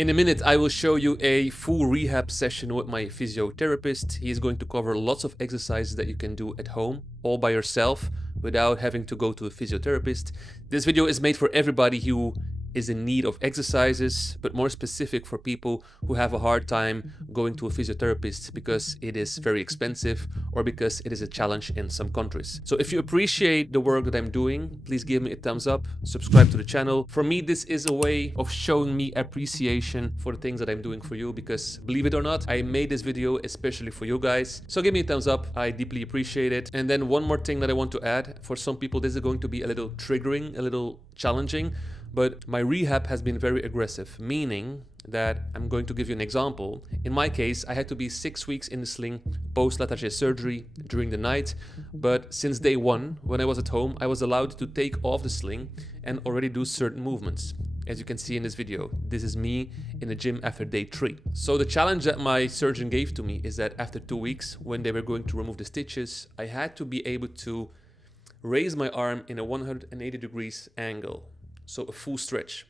In a minute, I will show you a full rehab session with my physiotherapist. He is going to cover lots of exercises that you can do at home, all by yourself, without having to go to a physiotherapist. This video is made for everybody who is in need of exercises, but more specific for people who have a hard time going to a physiotherapist because it is very expensive or because it is a challenge in some countries. So if you appreciate the work that I'm doing, please give me a thumbs up, subscribe to the channel. For me, this is a way of showing me appreciation for the things that I'm doing for you, because believe it or not, I made this video especially for you guys. So give me a thumbs up, I deeply appreciate it. And then one more thing that I want to add, for some people this is going to be a little triggering, a little challenging, but my rehab has been very aggressive, meaning that I'm going to give you an example. In my case, I had to be 6 weeks in the sling post Latarjet surgery during the night, but since day one, when I was at home, I was allowed to take off the sling and already do certain movements. As you can see in this video, this is me in the gym after day 3. So the challenge that my surgeon gave to me is that after 2 weeks, when they were going to remove the stitches, I had to be able to raise my arm in a 180 degrees angle. So a full stretch.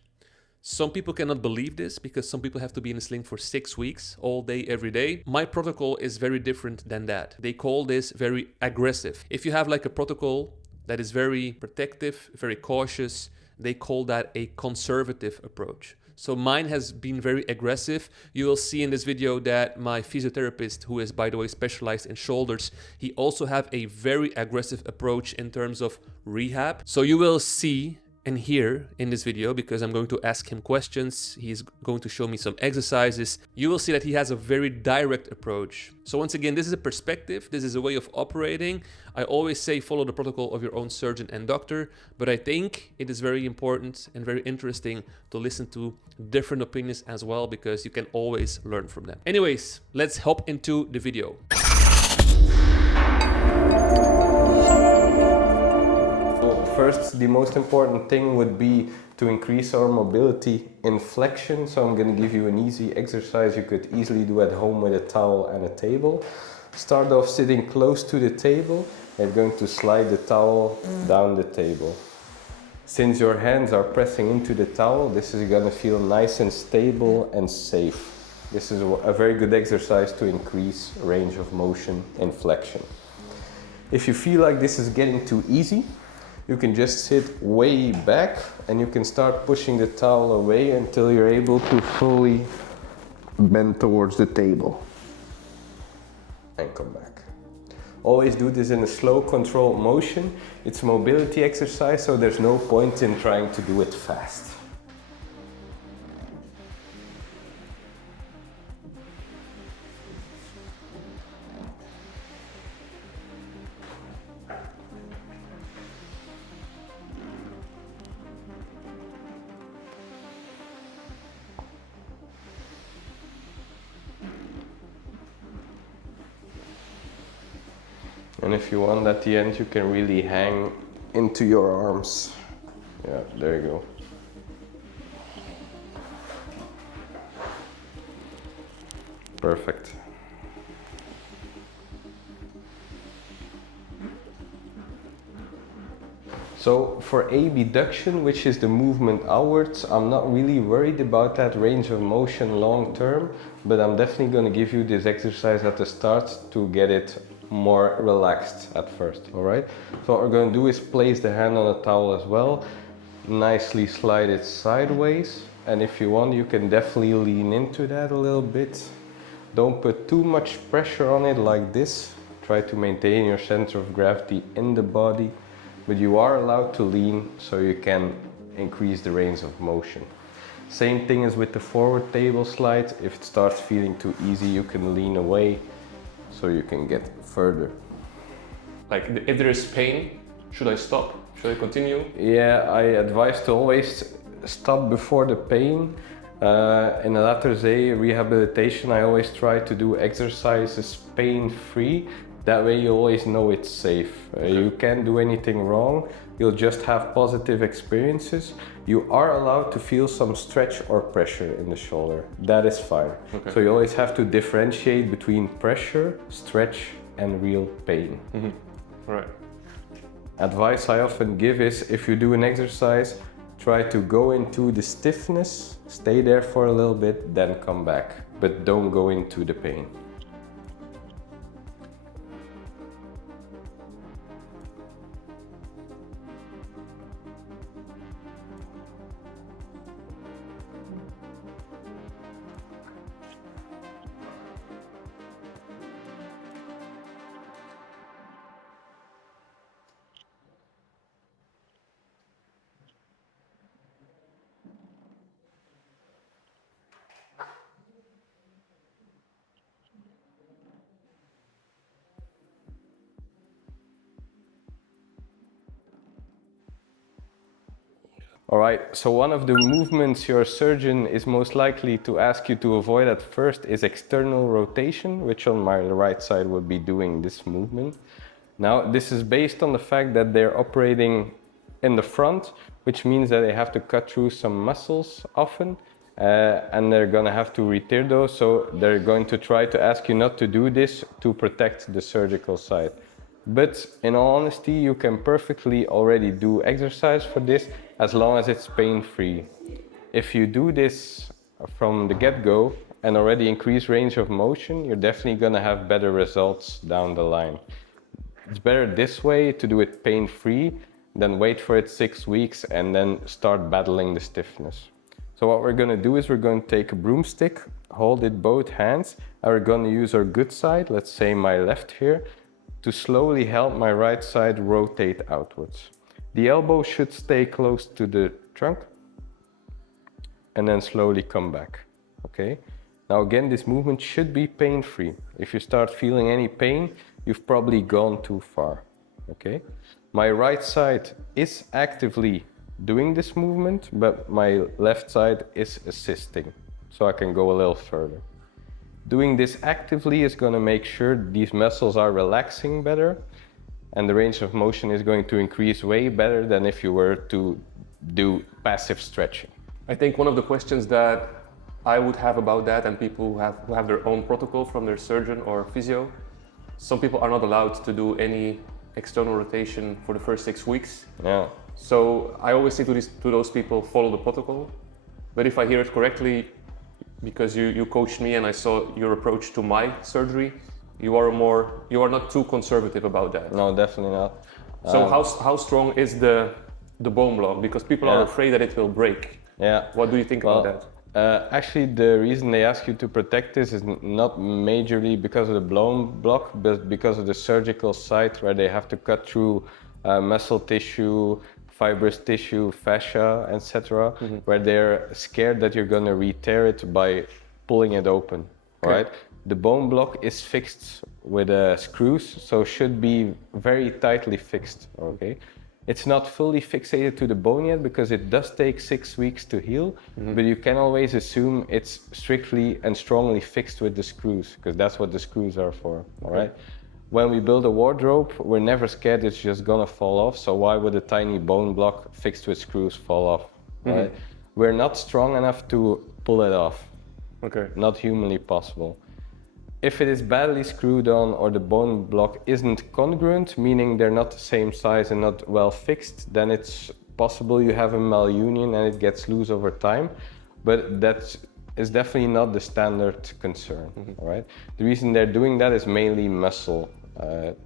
Some people cannot believe this because some people have to be in a sling for 6 weeks, all day, every day. My protocol is very different than that. They call this very aggressive. If you have like a protocol that is very protective, very cautious, they call that a conservative approach. So mine has been very aggressive. You will see in this video that my physiotherapist, who is by the way specialized in shoulders, he also have a very aggressive approach in terms of rehab. So you will see and hear in this video, because I'm going to ask him questions, he's going to show me some exercises, you will see that he has a very direct approach. So once again, this is a perspective, this is a way of operating. I always say follow the protocol of your own surgeon and doctor, but I think it is very important and very interesting to listen to different opinions as well, because you can always learn from them. Anyways, let's hop into the video. First, the most important thing would be to increase our mobility in flexion. So I'm going to give you an easy exercise you could easily do at home with a towel and a table. Start off sitting close to the table. You're going to slide the towel down the table. Since your hands are pressing into the towel, this is going to feel nice and stable and safe. This is a very good exercise to increase range of motion in flexion. If you feel like this is getting too easy, you can just sit way back and you can start pushing the towel away until you're able to fully bend towards the table. And come back. Always do this in a slow, controlled motion. It's a mobility exercise, so there's no point in trying to do it fast. And if you want at the end, you can really hang into your arms. Yeah, there you go. Perfect. So for abduction, which is the movement outwards, I'm not really worried about that range of motion long term, but I'm definitely going to give you this exercise at the start to get it more relaxed at first. All right, so what we're going to do is place the hand on a towel as well, nicely slide it sideways, and if you want, you can definitely lean into that a little bit. Don't put too much pressure on it like this. Try to maintain your center of gravity in the body, but you are allowed to lean so you can increase the range of motion. Same thing as with the forward table slide. If it starts feeling too easy, you can lean away so you can get further. Like if there is pain, should I stop? Should I continue? Yeah, I advise to always stop before the pain. In a Latarjet rehabilitation, I always try to do exercises pain-free. That way you always know it's safe. You can't do anything wrong. You'll just have positive experiences. You are allowed to feel some stretch or pressure in the shoulder. That is fine. Okay. So you always have to differentiate between pressure, stretch, and real pain. Right. Advice I often give is, if you do an exercise, Try to go into the stiffness, stay there for a little bit, then come back. But don't go into the pain. All right, so one of the movements your surgeon is most likely to ask you to avoid at first is external rotation, which on my right side would be doing this movement. Now, this is based on the fact that they're operating in the front, which means that they have to cut through some muscles often, and they're gonna have to retear those, so they're going to try to ask you not to do this to protect the surgical side. But in all honesty, you can perfectly already do exercise for this as long as it's pain-free. If you do this from the get-go and already increase range of motion, you're definitely gonna have better results down the line. It's better this way to do it pain-free than wait for it 6 weeks and then start battling the stiffness. So what we're gonna do is we're gonna take a broomstick, hold it both hands, and we're gonna use our good side, let's say my left here, to slowly help my right side rotate outwards. The elbow should stay close to the trunk and then slowly come back, okay? Now again, this movement should be pain-free. If you start feeling any pain, you've probably gone too far, okay? My right side is actively doing this movement, but my left side is assisting, so I can go a little further. Doing this actively is going to make sure these muscles are relaxing better, and the range of motion is going to increase way better than if you were to do passive stretching. I think one of the questions that I would have about that, and people who have their own protocol from their surgeon or physio, some people are not allowed to do any external rotation for the first 6 weeks. Yeah. So I always say to those people, follow the protocol. But if I hear it correctly, because you coached me and I saw your approach to my surgery, you are not too conservative about that. No, definitely not. So how strong is the bone block? Because people are afraid that it will break. Yeah. What do you think about that? Actually, the reason they ask you to protect this is not majorly because of the bone block, but because of the surgical site where they have to cut through muscle tissue, fibrous tissue, fascia, etc., where they're scared that you're going to re-tear it by pulling it open, right? The bone block is fixed with screws, so should be very tightly fixed, okay? It's not fully fixated to the bone yet because it does take 6 weeks to heal, but you can always assume it's strictly and strongly fixed with the screws, because that's what the screws are for, all right? When we build a wardrobe, we're never scared it's just gonna fall off, so why would a tiny bone block fixed with screws fall off, right? We're not strong enough to pull it off. Okay. Not humanly possible. If it is badly screwed on or the bone block isn't congruent, meaning they're not the same size and not well fixed, then it's possible you have a malunion and it gets loose over time, but that is definitely not the standard concern, all right? The reason they're doing that is mainly muscle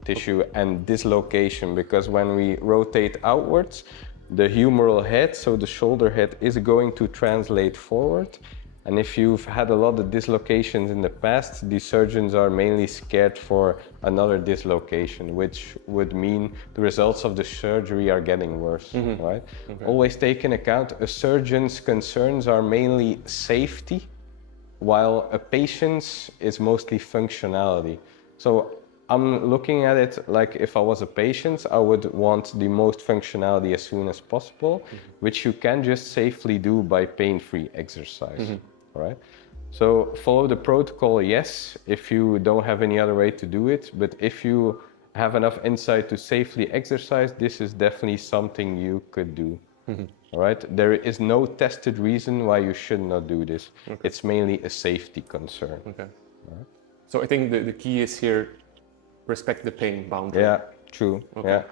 tissue and dislocation, because when we rotate outwards, the humeral head, so the shoulder head, is going to translate forward. And if you've had a lot of dislocations in the past, the surgeons are mainly scared for another dislocation, which would mean the results of the surgery are getting worse, right? Okay. Always take in account a surgeon's concerns are mainly safety, while a patient's is mostly functionality. So I'm looking at it like if I was a patient, I would want the most functionality as soon as possible, which you can just safely do by pain-free exercise. All right. So follow the protocol, yes, if you don't have any other way to do it, but if you have enough insight to safely exercise, this is definitely something you could do. All right. There is no tested reason why you should not do this. It's mainly a safety concern. Okay. Right. So I think the key is here, respect the pain boundary. Yeah, true. Okay. Yeah.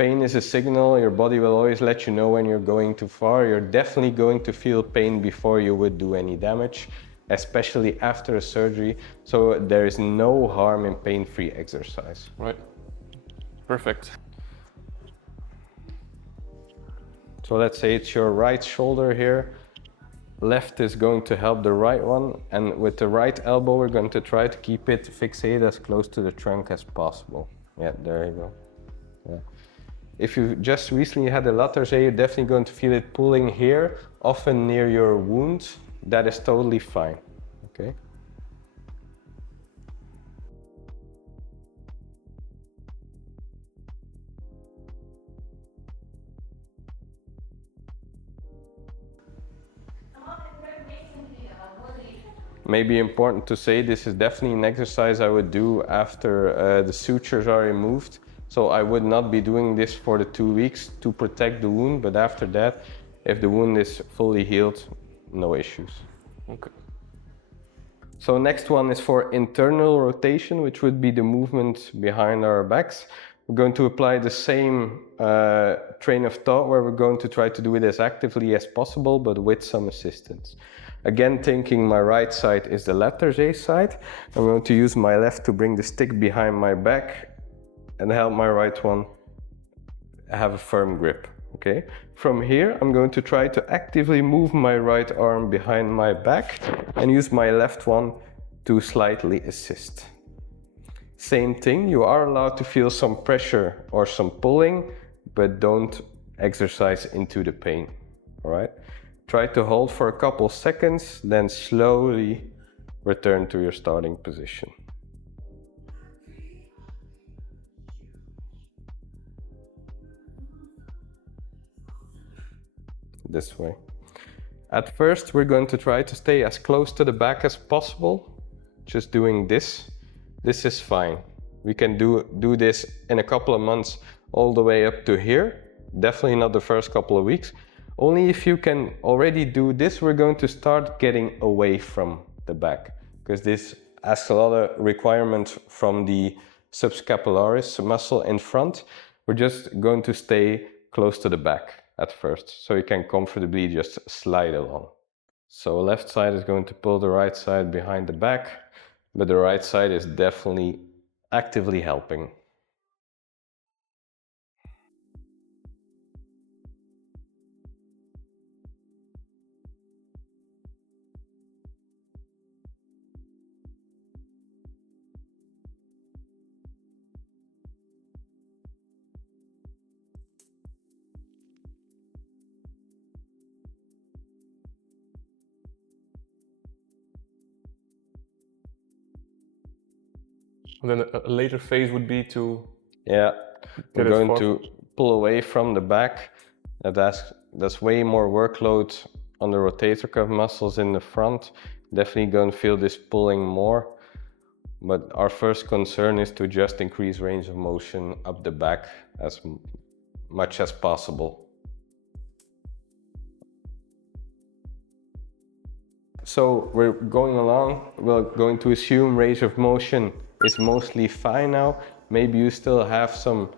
Pain is a signal. Your body will always let you know when you're going too far. You're definitely going to feel pain before you would do any damage, especially after a surgery. So there is no harm in pain-free exercise. Right. Perfect. So let's say it's your right shoulder here. Left is going to help the right one, and with the right elbow we're going to try to keep it fixated as close to the trunk as possible. Yeah, there you go. Yeah. If you just recently had a Latarjet, you're definitely going to feel it pulling here, often near your wound. That is totally fine. Okay. Maybe important to say, this is definitely an exercise I would do after the sutures are removed. So I would not be doing this for the 2 weeks to protect the wound, but after that, if the wound is fully healed, no issues. Okay. So next one is for internal rotation, which would be the movement behind our backs. We're going to apply the same train of thought where we're going to try to do it as actively as possible, but with some assistance. Again, thinking my right side is the Latarjet side. I'm going to use my left to bring the stick behind my back and help my right one have a firm grip. Okay. From here, I'm going to try to actively move my right arm behind my back and use my left one to slightly assist. Same thing, you are allowed to feel some pressure or some pulling, but don't exercise into the pain. All right. Try to hold for a couple seconds, then slowly return to your starting position. This way. At first, we're going to try to stay as close to the back as possible. Just doing this. This is fine. We can do this in a couple of months all the way up to here. Definitely not the first couple of weeks. Only if you can already do this, we're going to start getting away from the back, because this asks a lot of requirements from the subscapularis muscle in front. We're just going to stay close to the back at first, so you can comfortably just slide along. So left side is going to pull the right side behind the back, but the right side is definitely actively helping. And then a later phase would be to we're going to pull away from the back. That's way more workload on the rotator cuff muscles in the front. Definitely going to feel this pulling more. But our first concern is to just increase range of motion up the back as much as possible. So we're going along, we're going to assume range of motion is mostly fine now. Maybe you still have some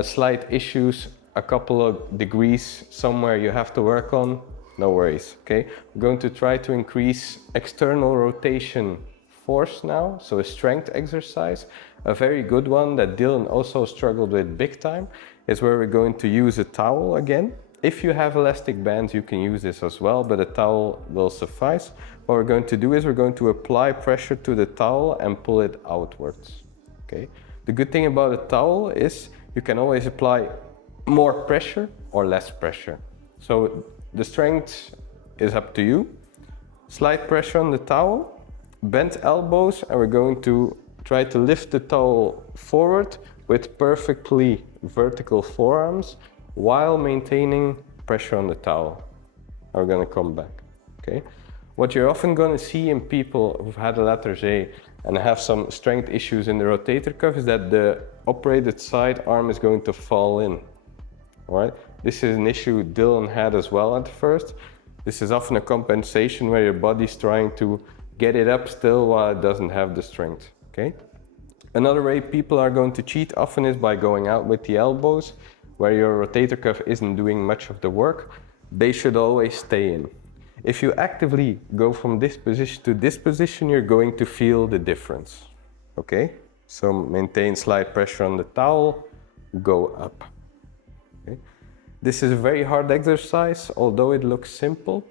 slight issues, a couple of degrees somewhere you have to work on. No worries, okay? We're going to try to increase external rotation force now, so a strength exercise. A very good one that Dylan also struggled with big time is where we're going to use a towel again. If you have elastic bands, you can use this as well, but a towel will suffice. What we're going to do is we're going to apply pressure to the towel and pull it outwards. Okay. The good thing about a towel is you can always apply more pressure or less pressure. So the strength is up to you. Slight pressure on the towel, bent elbows, and we're going to try to lift the towel forward with perfectly vertical forearms while maintaining pressure on the towel. And we're going to come back. Okay. What you're often going to see in people who've had a Latarjet and have some strength issues in the rotator cuff is that the operated side arm is going to fall in. All right. This is an issue Dylan had as well at first. This is often a compensation where your body's trying to get it up still while it doesn't have the strength. Okay. Another way people are going to cheat often is by going out with the elbows. where your rotator cuff isn't doing much of the work, they should always stay in. If you actively go from this position to this position, you're going to feel the difference. Okay? So maintain slight pressure on the towel, go up. Okay? This is a very hard exercise, although it looks simple.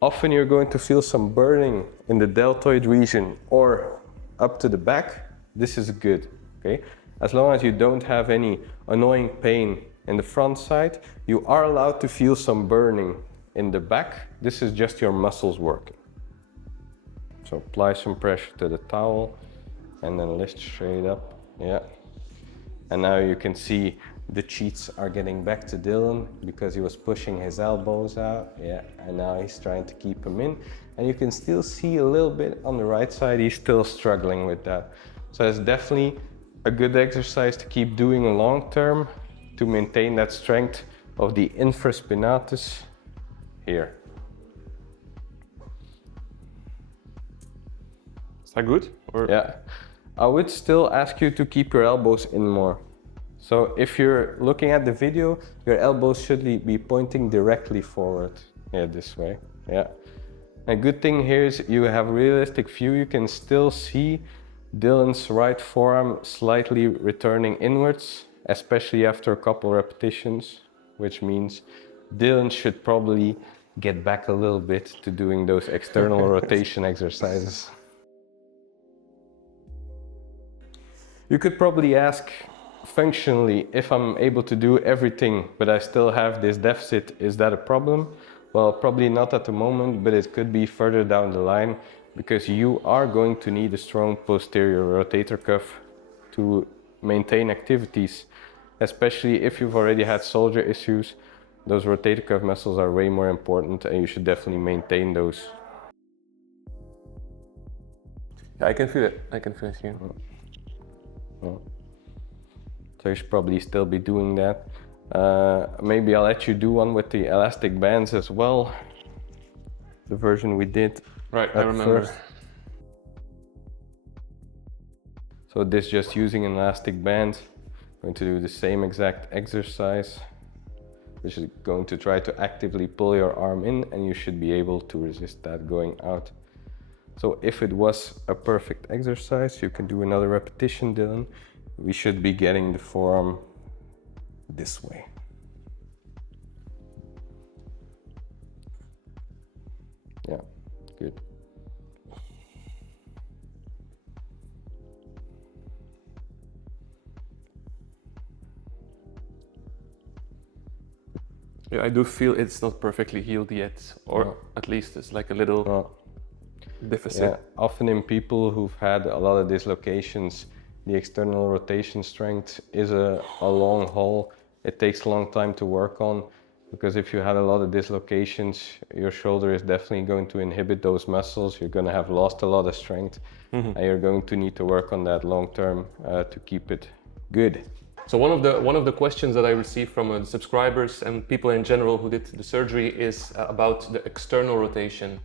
Often you're going to feel some burning in the deltoid region or up to the back. This is good, okay? As long as you don't have any annoying pain in the front side, you are allowed to feel some burning in the back. This is just your muscles working. So apply some pressure to the towel and then lift straight up, yeah. And now you can see the cheats are getting back to Dylan because he was pushing his elbows out, yeah, and now he's trying to keep them in. And you can still see a little bit on the right side, he's still struggling with that. So it's definitely a good exercise to keep doing long term to maintain that strength of the infraspinatus here. Is that good? Or? Yeah, I would still ask you to keep your elbows in more. So if you're looking at the video, your elbows should be pointing directly forward. Yeah, this way, yeah. A good thing here is you have a realistic view. You can still see Dylan's right forearm slightly returning inwards, especially after a couple repetitions, which means Dylan should probably get back a little bit to doing those external rotation exercises. You could probably ask, functionally, if I'm able to do everything, but I still have this deficit, is that a problem? Well, probably not at the moment, but it could be further down the line, because you are going to need a strong posterior rotator cuff to maintain activities, especially if you've already had shoulder issues. Those rotator cuff muscles are way more important and you should definitely maintain those. Yeah, I can feel it. I can feel it here. So you should probably still be doing that. Maybe I'll let you do one with the elastic bands as well. The version we did. Right, I remember. First. So this just using an elastic band. I'm going to do the same exact exercise, which is going to try to actively pull your arm in, and you should be able to resist that going out. So if it was a perfect exercise, you can do another repetition, Dylan. We should be getting the forearm this way. Yeah, good. Yeah, I do feel it's not perfectly healed yet, or at least it's like a little deficit. Yeah, often in people who've had a lot of dislocations, the external rotation strength is a long haul. It takes a long time to work on, because if you had a lot of dislocations, your shoulder is definitely going to inhibit those muscles. You're going to have lost a lot of strength, and you're going to need to work on that long term to keep it good. So one of the questions that I received from the subscribers and people in general who did the surgery is about the external rotation.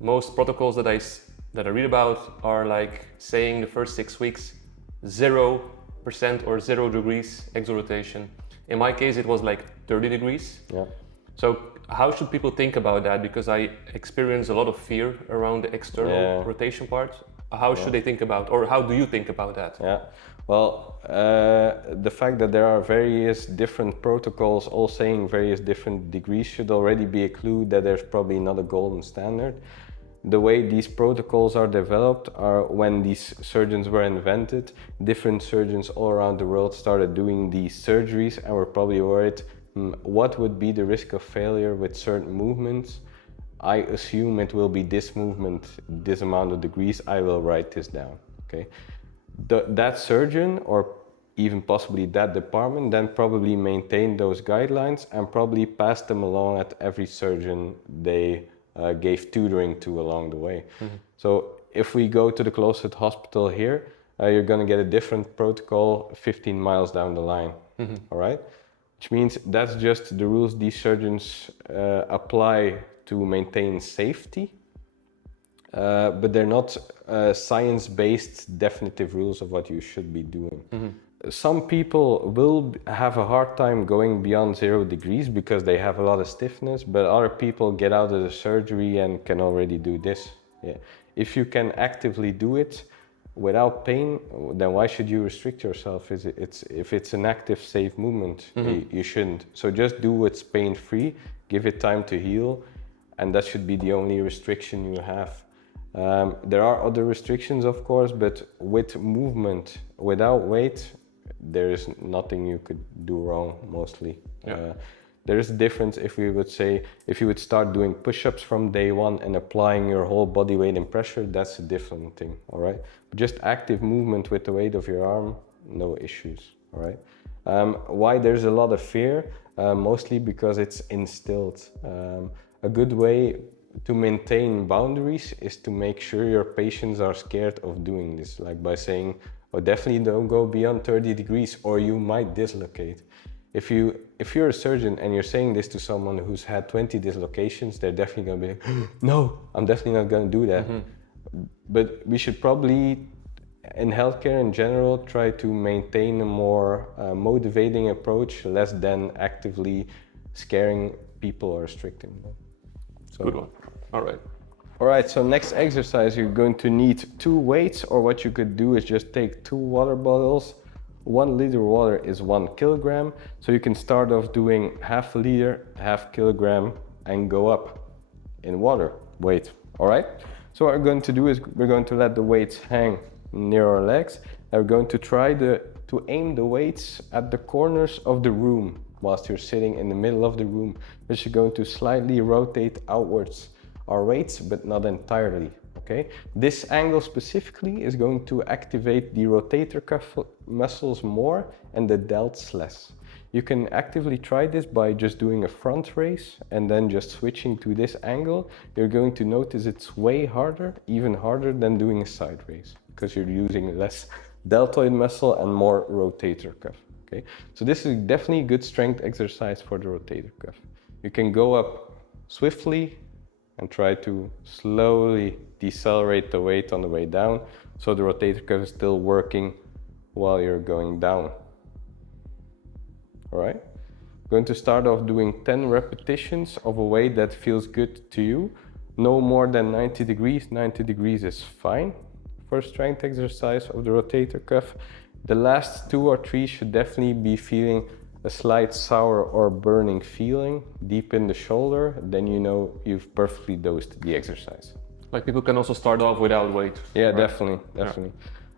Most protocols that I read about are like saying the first 6 weeks 0% or 0 degrees exorotation. In my case, it was like 30 degrees. Yeah. So how should people think about that? Because I experience a lot of fear around the external rotation part. How should they think about, or how do you think about that? Yeah. Well, the fact that there are various different protocols all saying various different degrees should already be a clue that there's probably not a golden standard. The way these protocols are developed are when these surgeons were invented, different surgeons all around the world started doing these surgeries and were probably worried, what would be the risk of failure with certain movements? I assume it will be this movement, this amount of degrees, I will write this down, okay? That surgeon, or even possibly that department, then probably maintained those guidelines and probably passed them along at every surgeon they gave tutoring to along the way. So if we go to the closest hospital here, you're gonna get a different protocol 15 miles down the line, all right? Which means that's just the rules these surgeons apply to maintain safety, but they're not science-based definitive rules of what you should be doing. some people will have a hard time going beyond 0 degrees because they have a lot of stiffness, but other people get out of the surgery and can already do this. Yeah. If you can actively do it without pain, then why should you restrict yourself? If it's an active, safe movement, you shouldn't. So just do what's pain-free, give it time to heal, and that should be the only restriction you have. There are other restrictions, of course, but with movement, without weight, there is nothing you could do wrong, mostly. Yeah. There is a difference if we would say, if you would start doing push-ups from day one and applying your whole body weight and pressure, that's a different thing, all right? But just active movement with the weight of your arm, no issues, all right? Why there's a lot of fear? Mostly because it's instilled. A good way to maintain boundaries is to make sure your patients are scared of doing this, like by saying, oh, definitely don't go beyond 30 degrees or you might dislocate. If you're a surgeon and you're saying this to someone who's had 20 dislocations, they're definitely going to be like, no, I'm definitely not going to do that. But we should probably, in healthcare in general, try to maintain a more motivating approach, less than actively scaring people or restricting them. So, Good one. All right. All right, so next exercise, you're going to need 2 weights, or what you could do is just take 2 water bottles. 1 liter water is 1 kilogram. So you can start off doing half a liter, half kilogram, and go up in water weight. All right. So what we're going to do is we're going to let the weights hang near our legs. And we're going to try to aim the weights at the corners of the room whilst you're sitting in the middle of the room. We're just going to slightly rotate outwards our weights, but not entirely. Okay, this angle specifically is going to activate the rotator cuff muscles more and the delts less. You can actively try this by just doing a front raise and then just switching to this angle. You're going to notice it's way harder, even harder than doing a side raise, because you're using less deltoid muscle and more rotator cuff. Okay, so this is definitely a good strength exercise for the rotator cuff. You can go up swiftly and try to slowly decelerate the weight on the way down, so the rotator cuff is still working while you're going down. All right, I'm going to start off doing 10 repetitions of a weight that feels good to you. No more than 90 degrees. 90 degrees is fine for strength exercise of the rotator cuff. The last 2 or 3 should definitely be feeling a slight sour or burning feeling deep in the shoulder, then you know you've perfectly dosed the exercise. Like people can also start off without weight. Yeah, right? definitely.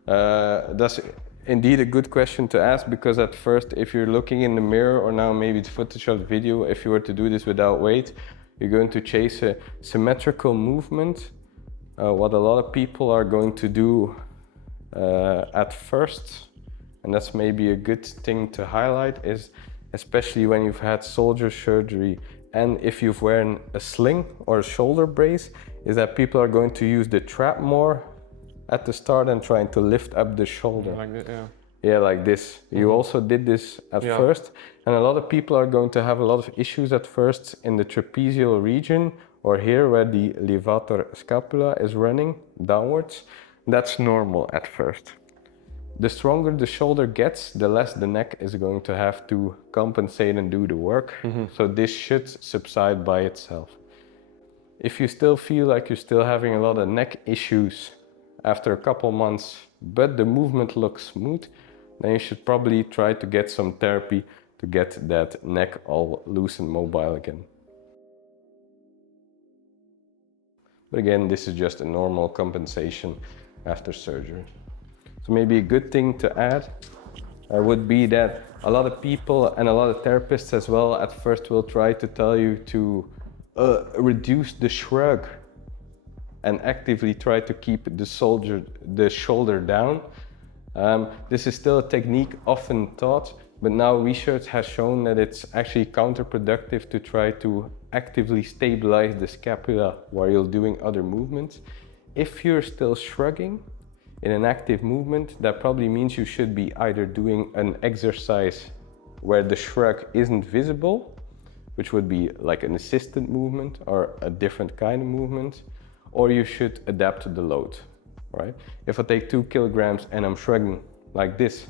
That's indeed a good question to ask, because at first, if you're looking in the mirror, or now maybe it's footage of the video, if you were to do this without weight, you're going to chase a symmetrical movement. What a lot of people are going to do at first, and that's maybe a good thing to highlight, is especially when you've had soldier surgery and if you've worn a sling or a shoulder brace, is that people are going to use the trap more at the start and trying to lift up the shoulder. Like that, yeah. Yeah, like this. You also did this at first, and a lot of people are going to have a lot of issues at first in the trapezial region, or here where the levator scapula is running downwards. That's normal at first. The stronger the shoulder gets, the less the neck is going to have to compensate and do the work. So this should subside by itself. If you still feel like you're still having a lot of neck issues after a couple months, but the movement looks smooth, then you should probably try to get some therapy to get that neck all loose and mobile again. But again, this is just a normal compensation after surgery. So maybe a good thing to add would be that a lot of people and a lot of therapists as well at first will try to tell you to reduce the shrug and actively try to keep the shoulder down. This is still a technique often taught, but now research has shown that it's actually counterproductive to try to actively stabilize the scapula while you're doing other movements. If you're still shrugging in an active movement, that probably means you should be either doing an exercise where the shrug isn't visible, which would be like an assisted movement or a different kind of movement, or you should adapt to the load, right? If I take 2 kilograms and I'm shrugging like this,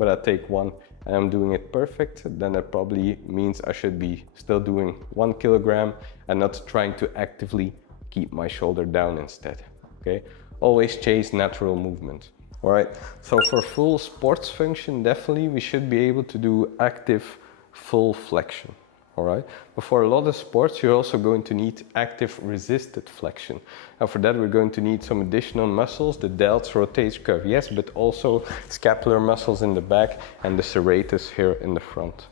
but I take one and I'm doing it perfect, then that probably means I should be still doing 1 kilogram and not trying to actively keep my shoulder down instead. Okay, always chase natural movement. All right, so for full sports function, definitely we should be able to do active full flexion. All right, but for a lot of sports, you're also going to need active resisted flexion. And for that, we're going to need some additional muscles, the delts, rotator cuff, yes, but also scapular muscles in the back and the serratus here in the front.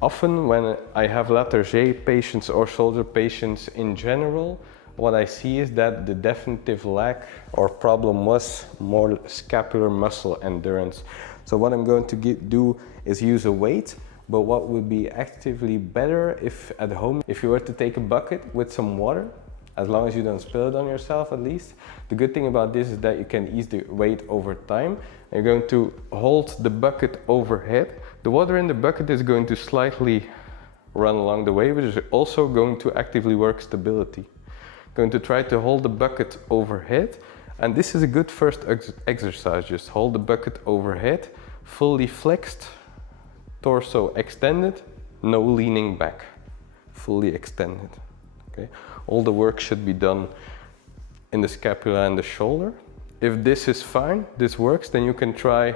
Often when I have Latarjet patients or shoulder patients in general, what I see is that the definitive lack or problem was more scapular muscle endurance. So what I'm going to do is use a weight, but what would be actively better if at home, if you were to take a bucket with some water, as long as you don't spill it on yourself at least. The good thing about this is that you can ease the weight over time. You're going to hold the bucket overhead. The water in the bucket is going to slightly run along the way, which is also going to actively work stability. Going to try to hold the bucket overhead, and this is a good first exercise. Just hold the bucket overhead, fully flexed, torso extended, no leaning back, fully extended. Okay, all the work should be done in the scapula and the shoulder. If this is fine, this works, then you can try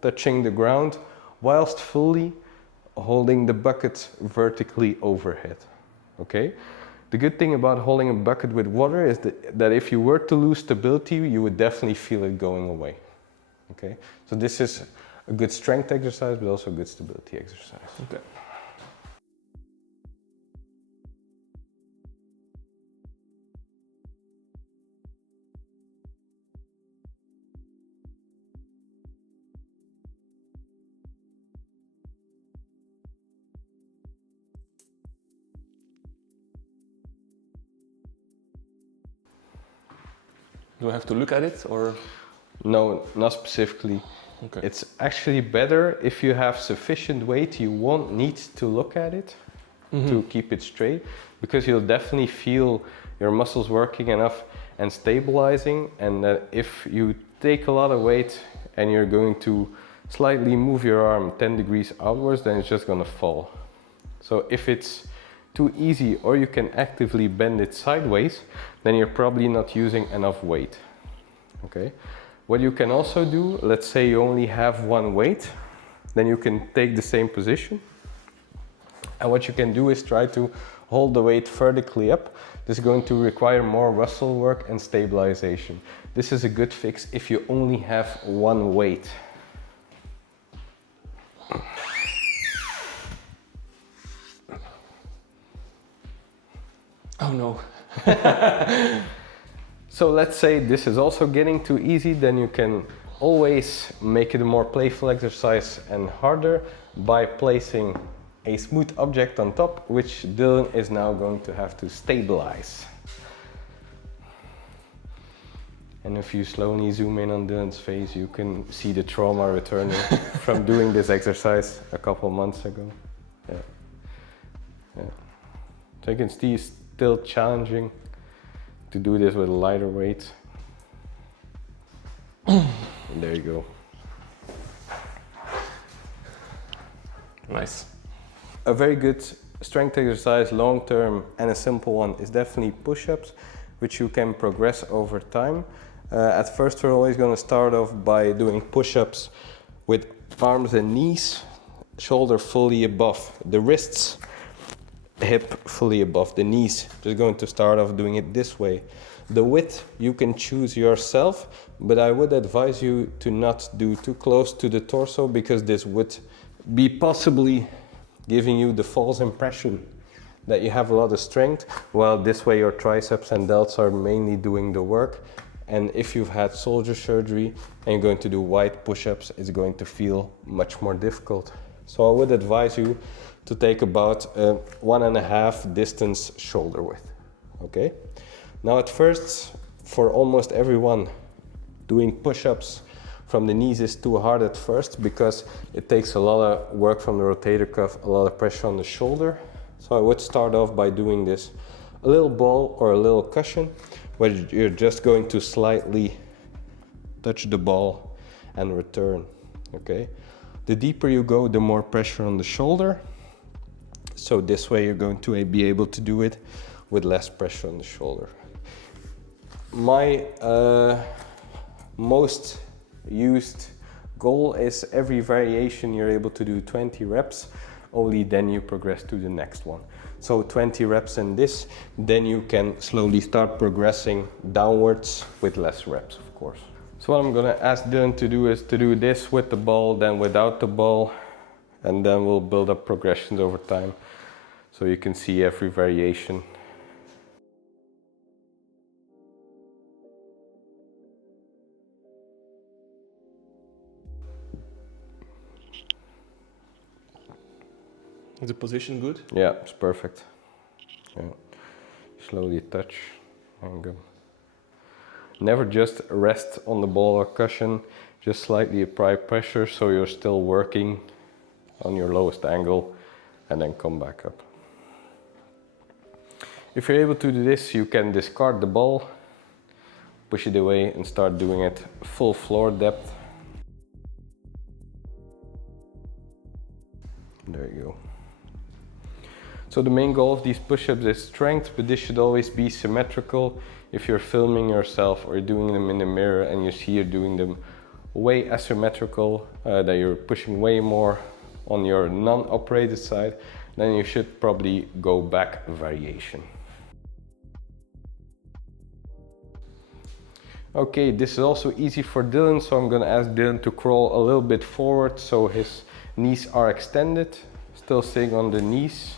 touching the ground whilst fully holding the bucket vertically overhead. Okay. The good thing about holding a bucket with water is that if you were to lose stability, you would definitely feel it going away. Okay, so this is a good strength exercise, but also a good stability exercise. Okay. Do I have to look at it or? No, not specifically. Okay. It's actually better if you have sufficient weight, you won't need to look at it to keep it straight, because you'll definitely feel your muscles working enough and stabilizing, and that if you take a lot of weight and you're going to slightly move your arm 10 degrees outwards, then it's just going to fall. So if it's too easy or you can actively bend it sideways, then you're probably not using enough weight. Okay. What you can also do, let's say you only have one weight, then you can take the same position. And what you can do is try to hold the weight vertically up. This is going to require more muscle work and stabilization. This is a good fix if you only have one weight. Oh no. So let's say this is also getting too easy, then you can always make it a more playful exercise and harder by placing a smooth object on top, which Dylan is now going to have to stabilize. And if you slowly zoom in on Dylan's face, you can see the trauma returning from doing this exercise a couple months ago. Yeah. Yeah. So you can see it's still challenging to do this with a lighter weight. There you go. Nice. A very good strength exercise, long term, and a simple one is definitely push-ups, which you can progress over time. At first, we're always going to start off by doing push-ups with arms and knees, shoulder fully above the wrists, hip fully above the knees. Just going to start off doing it this way. The width you can choose yourself, but I would advise you to not do too close to the torso, because this would be possibly giving you the false impression that you have a lot of strength, while this way your triceps and delts are mainly doing the work. And if you've had shoulder surgery and you're going to do wide push-ups, it's going to feel much more difficult. So I would advise you to take about 1.5 distance shoulder width. Okay. Now at first, for almost everyone, doing push-ups from the knees is too hard at first, because it takes a lot of work from the rotator cuff, a lot of pressure on the shoulder. So I would start off by doing this a little ball or a little cushion, where you're just going to slightly touch the ball and return. Okay. The deeper you go, the more pressure on the shoulder. So this way you're going to be able to do it with less pressure on the shoulder. My most used goal is every variation you're able to do 20 reps, only then you progress to the next one. So 20 reps in this, then you can slowly start progressing downwards with less reps, of course. So what I'm gonna ask Dylan to do is to do this with the ball, then without the ball, and then we'll build up progressions over time. So you can see every variation. Is the position good? Yeah, it's perfect. Yeah. Slowly touch and go. Never just rest on the ball or cushion, just slightly apply pressure so you're still working on your lowest angle and then come back up. If you're able to do this, you can discard the ball, push it away and start doing it full floor depth. There you go. So the main goal of these push-ups is strength, but this should always be symmetrical. If you're filming yourself or doing them in the mirror and you see you're doing them way asymmetrical, that you're pushing way more on your non-operated side, then you should probably go back a variation. Okay, this is also easy for Dylan, so I'm gonna ask Dylan to crawl a little bit forward so his knees are extended, still staying on the knees,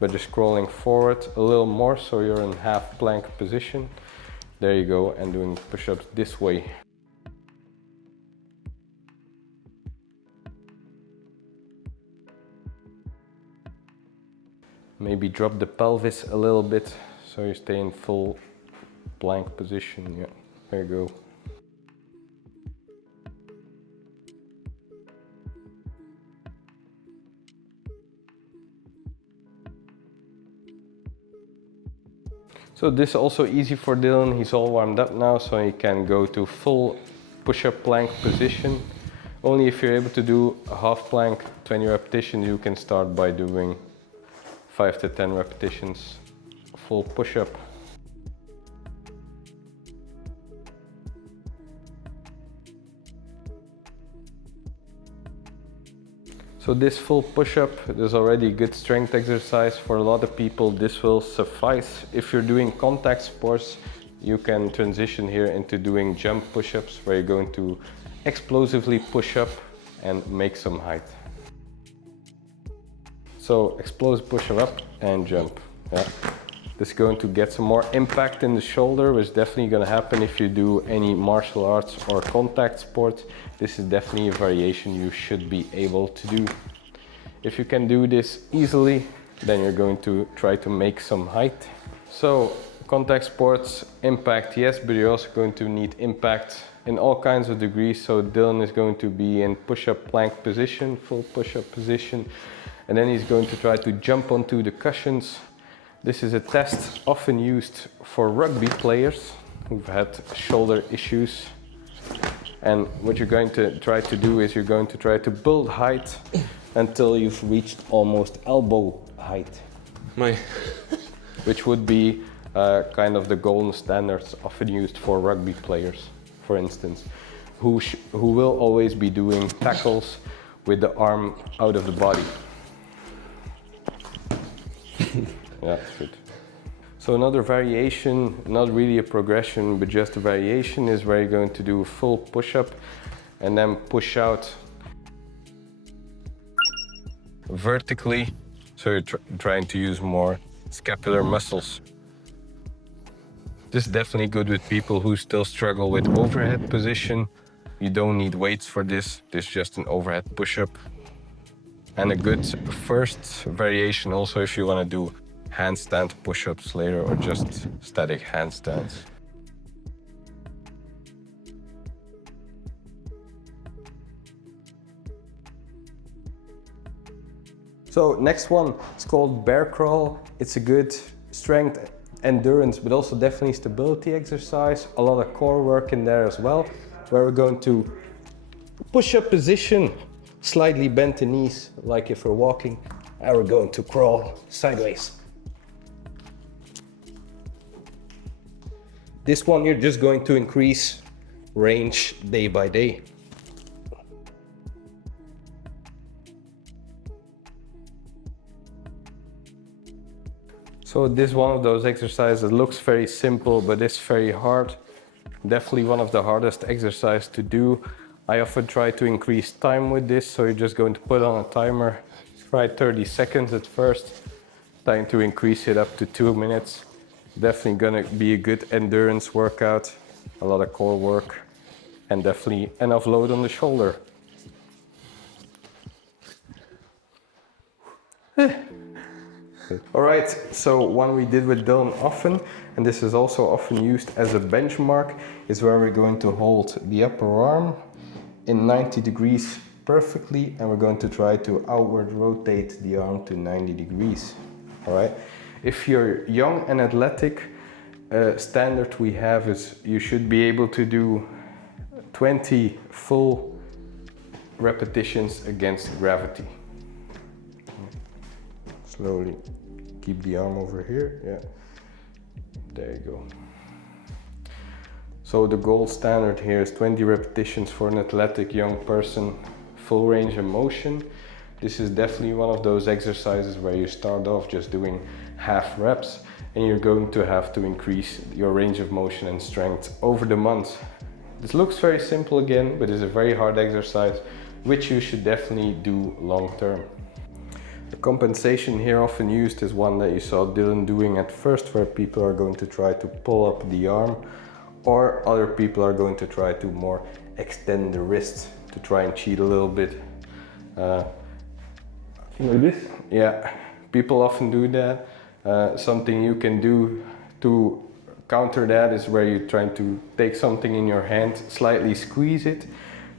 but just crawling forward a little more so you're in half plank position. There you go, and doing push-ups this way. Maybe drop the pelvis a little bit so you stay in full plank position. Yeah, there you go. So this is also easy for Dylan. He's all warmed up now, so he can go to full push-up plank position. Only if you're able to do a half plank, 20 repetitions, you can start by doing 5 to 10 repetitions, full push-up. So this full push-up is already a good strength exercise. For a lot of people this will suffice. If you're doing contact sports, you can transition here into doing jump push-ups where you're going to explosively push up and make some height. So explosive push-up up and jump. Yeah. This is going to get some more impact in the shoulder, which is definitely going to happen if you do any martial arts or contact sports. This is definitely a variation you should be able to do. If you can do this easily, then you're going to try to make some height. So contact sports, impact, yes, but you're also going to need impact in all kinds of degrees. So Dylan is going to be in push-up plank position, full push-up position, and then he's going to try to jump onto the cushions. This is a test often used for rugby players who've had shoulder issues. And what you're going to try to do is you're going to try to build height until you've reached almost elbow height. Which would be kind of the golden standards often used for rugby players, for instance, who will always be doing tackles with the arm out of the body. Yeah, that's good. So another variation, not really a progression, but just a variation, is where you're going to do a full push-up and then push out vertically. So you're trying to use more scapular muscles. This is definitely good with people who still struggle with overhead position. You don't need weights for this. This is just an overhead push-up. And a good first variation also if you want to do handstand push-ups later or just static handstands. So next one is called bear crawl. It's a good strength, endurance, but also definitely stability exercise. A lot of core work in there as well, where we're going to push up position Slightly bend the knees, like if we're walking, and we're going to crawl sideways. This one you're just going to increase range day by day. So this is one of those exercises that looks very simple, but it's very hard. Definitely one of the hardest exercises to do. I often try to increase time with this, so you're just going to put on a timer. Try 30 seconds at first, trying to increase it up to 2 minutes. Definitely gonna be a good endurance workout, a lot of core work, and definitely enough load on the shoulder. All right, so one we did with Dylan often, and this is also often used as a benchmark, is where we're going to hold the upper arm in 90 degrees perfectly, and we're going to try to outward rotate the arm to 90 degrees. All right, if you're young and athletic, standard we have is you should be able to do 20 full repetitions against gravity. Slowly keep the arm over here, yeah, there you go. So the gold standard here is 20 repetitions for an athletic young person, full range of motion. This is definitely one of those exercises where you start off just doing half reps, and you're going to have to increase your range of motion and strength over the months. This looks very simple again, but it's a very hard exercise, which you should definitely do long term. The compensation here often used is one that you saw Dylan doing at first, where people are going to try to pull up the arm, or other people are going to try to more extend the wrist to try and cheat a little bit. Like this? Yeah, people often do that. Something you can do to counter that is where you're trying to take something in your hand, slightly squeeze it.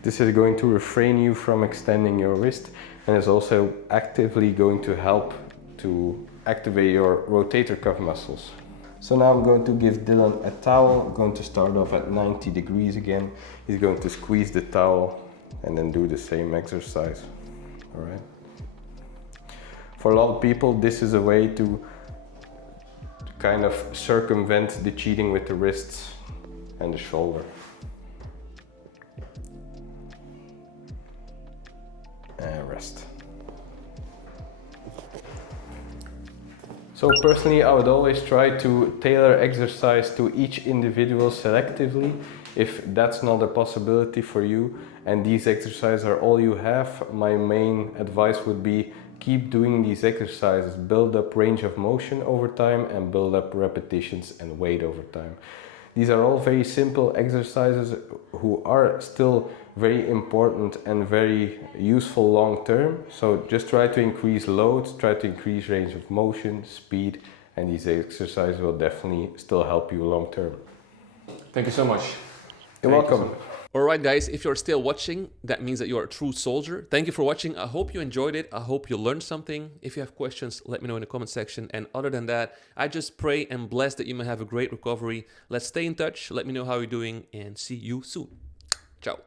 This is going to refrain you from extending your wrist, and is also actively going to help to activate your rotator cuff muscles. So now I'm going to give Dylan a towel. I'm going to start off at 90 degrees again. He's going to squeeze the towel and then do the same exercise. All right. For a lot of people, this is a way to kind of circumvent the cheating with the wrists and the shoulder. And rest. So personally, I would always try to tailor exercise to each individual selectively. If that's not a possibility for you and these exercises are all you have, my main advice would be keep doing these exercises, build up range of motion over time and build up repetitions and weight over time. These are all very simple exercises who are still very important and very useful long term. So just try to increase loads, try to increase range of motion, speed, and these exercises will definitely still help you long term. Thank you so much. You're welcome. Alright guys, if you're still watching, that means that you're a true soldier. Thank you for watching. I hope you enjoyed it. I hope you learned something. If you have questions, let me know in the comment section. And other than that, I just pray and bless that you may have a great recovery. Let's stay in touch. Let me know how you're doing and see you soon. Ciao.